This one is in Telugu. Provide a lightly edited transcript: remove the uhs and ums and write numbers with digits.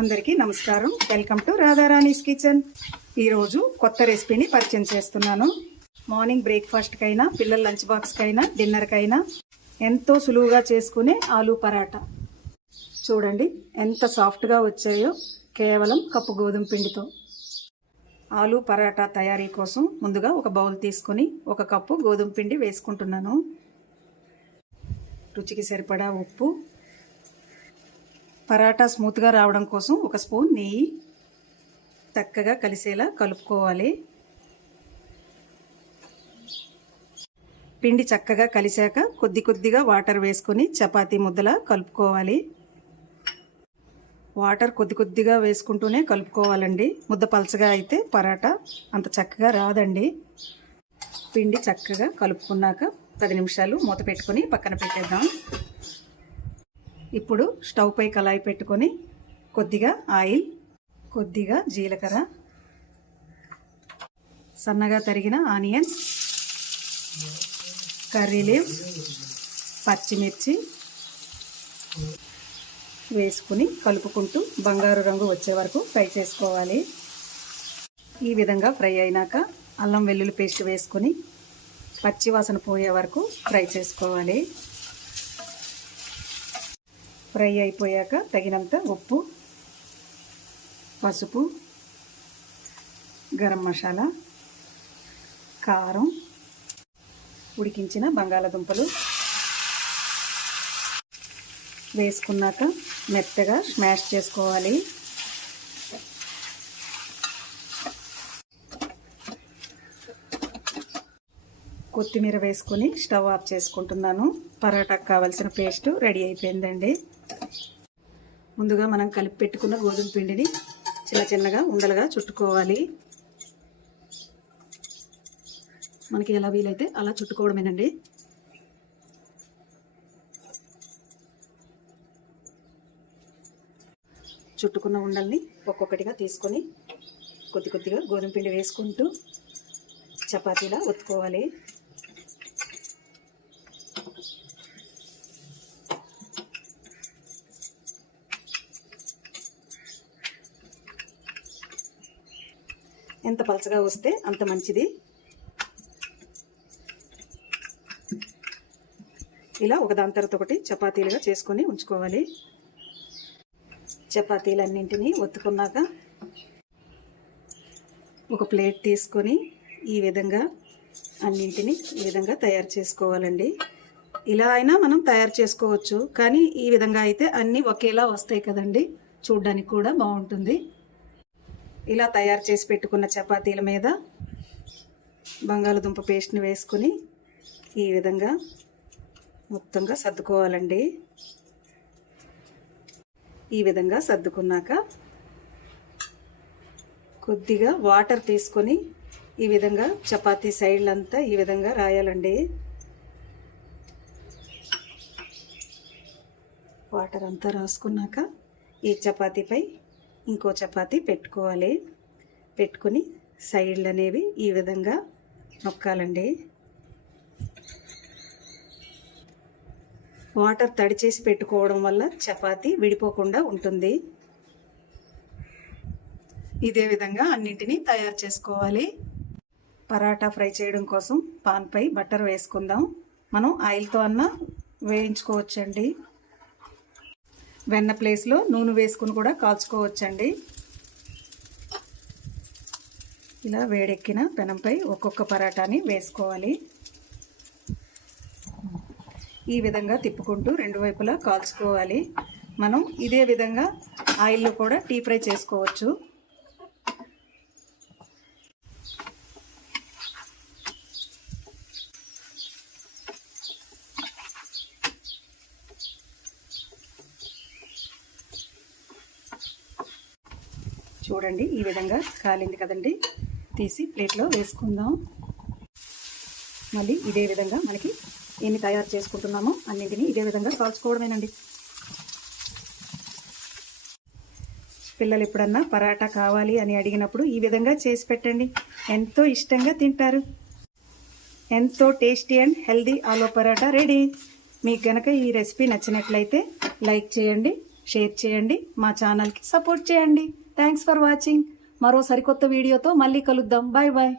అందరికీ నమస్కారం. Welcome to Radharani's kitchen. ఈరోజు కొత్త రెసిపీని పరిచయం చేస్తున్నాను. మార్నింగ్ బ్రేక్ఫాస్ట్కైనా, పిల్లల లంచ్ బాక్స్కైనా, డిన్నర్కైనా ఎంతో సులువుగా చేసుకునే ఆలూ పరాటా. చూడండి ఎంత సాఫ్ట్గా వచ్చాయో, కేవలం కప్పు గోధుమ పిండితో. ఆలూ పరాటా తయారీ కోసం ముందుగా ఒక బౌల్ తీసుకొని 1 కప్పు గోధుమ పిండి వేసుకుంటున్నాను. రుచికి సరిపడా ఉప్పు, పరాటా స్మూత్గా రావడం కోసం 1 స్పూన్ నెయ్యి, చక్కగా కలిసేలా కలుపుకోవాలి. పిండి చక్కగా కలిసాక కొద్దిగా వాటర్ వేసుకొని చపాతీ ముద్దలా కలుపుకోవాలి. వాటర్ కొద్దిగా వేసుకుంటూనే కలుపుకోవాలండి. ముద్ద పలచగా అయితే పరాటా అంత చక్కగా రాదండి. పిండి చక్కగా కలుపుకున్నాక 10 నిమిషాలు మూత పెట్టుకొని పక్కన పెట్టేద్దాం. ఇప్పుడు స్టవ్ పై కళాయి పెట్టుకొని కొద్దిగా ఆయిల్, కొద్దిగా జీలకర్ర, సన్నగా తరిగిన ఆనియన్స్, కర్రీ లీవ్స్, పచ్చిమిర్చి వేసుకుని కలుపుకుంటూ బంగారు రంగు వచ్చే వరకు ఫ్రై చేసుకోవాలి. ఈ విధంగా ఫ్రై అయినాక అల్లం వెల్లుల్లి పేస్ట్ వేసుకొని పచ్చివాసన పోయే వరకు ఫ్రై చేసుకోవాలి. ఫ్రై అయిపోయాక తగినంత ఉప్పు, పసుపు, గరం మసాలా, కారం, ఉడికించిన బంగాళాదుంపలు వేసుకున్నాక మెత్తగా స్మాష్ చేసుకోవాలి. కొత్తిమీర వేసుకొని స్టవ్ ఆఫ్ చేసుకుంటున్నాను. పరాటాకు కావాల్సిన పేస్ట్ రెడీ అయిపోయిందండి. ముందుగా మనం కలిపి పెట్టుకున్న గోధుమ పిండిని చిన్నగా ఉండలుగా చుట్టుకోవాలి. మనకి ఎలా వీలైతే అలా చుట్టుకోవడమేనండి. చుట్టుకున్న ఉండల్ని ఒక్కొక్కటిగా తీసుకొని కొద్దిగా గోధుమ పిండి వేసుకుంటూ చపాతీలా ఒత్తుకోవాలి. ఎంత పలచగా వస్తే అంత మంచిది. ఇలా ఒకదాని తర్వాత ఒకటి చపాతీలుగా చేసుకొని ఉంచుకోవాలి. చపాతీలన్నింటినీ ఒత్తుకున్నాక ఒక ప్లేట్ తీసుకొని ఈ విధంగా అన్నింటినీ ఈ విధంగా తయారు చేసుకోవాలండి. ఇలా అయినా మనం తయారు చేసుకోవచ్చు, కానీ ఈ విధంగా అయితే అన్నీ ఒకేలా వస్తాయి కదండి, చూడ్డానికి కూడా బాగుంటుంది. ఇలా తయారు చేసి పెట్టుకున్న చపాతీల మీద బంగాళదుంప పేస్ట్ని వేసుకొని ఈ విధంగా మొత్తంగా సర్దుకోవాలండి. ఈ విధంగా సర్దుకున్నాక కొద్దిగా వాటర్ తీసుకొని ఈ విధంగా చపాతీ సైడ్లంతా ఈ విధంగా రాయాలండి. వాటర్ అంతా రాసుకున్నాక ఈ చపాతీపై ఇంకో చపాతీ పెట్టుకోవాలి. పెట్టుకొని సైడ్లు అనేవి ఈ విధంగా నొక్కాలండి. వాటర్ తడి చేసి పెట్టుకోవడం వల్ల చపాతీ విడిపోకుండా ఉంటుంది. ఇదే విధంగా అన్నింటినీ తయారు చేసుకోవాలి. పరాటా ఫ్రై చేయడం కోసం పాన్పై బటర్ వేసుకుందాం. మనం ఆయిల్తో అన్నా వేయించుకోవచ్చండి. వెన్న ప్లేస్లో నూనె వేసుకుని కూడా కాల్చుకోవచ్చండి. ఇలా వేడెక్కిన పెనంపై ఒక్కొక్క పరాటాని వేసుకోవాలి. ఈ విధంగా తిప్పుకుంటూ 2 వైపులా కాల్చుకోవాలి. మనం ఇదే విధంగా ఆయిల్లో కూడా డీప్ ఫ్రై చేసుకోవచ్చు. చూడండి ఈ విధంగా కాలింది కదండి, తీసి ప్లేట్లో వేసుకుందాం. మళ్ళీ ఇదే విధంగా మనకి ఏమి తయారు చేసుకుంటున్నామో అన్నింటినీ ఇదే విధంగా కాల్చుకోవడమేనండి. పిల్లలు ఎప్పుడన్నా పరాటా కావాలి అని అడిగినప్పుడు ఈ విధంగా చేసి పెట్టండి, ఎంతో ఇష్టంగా తింటారు. ఎంతో tasty and healthy aloo paratha ready. మీకు గనక ఈ రెసిపీ నచ్చినట్లయితే లైక్ చేయండి, షేర్ చేయండి, మా ఛానల్కి సపోర్ట్ చేయండి. Thanks for watching. మరో సరికొత్త వీడియోతో మళ్ళీ కలుద్దాం. Bye bye.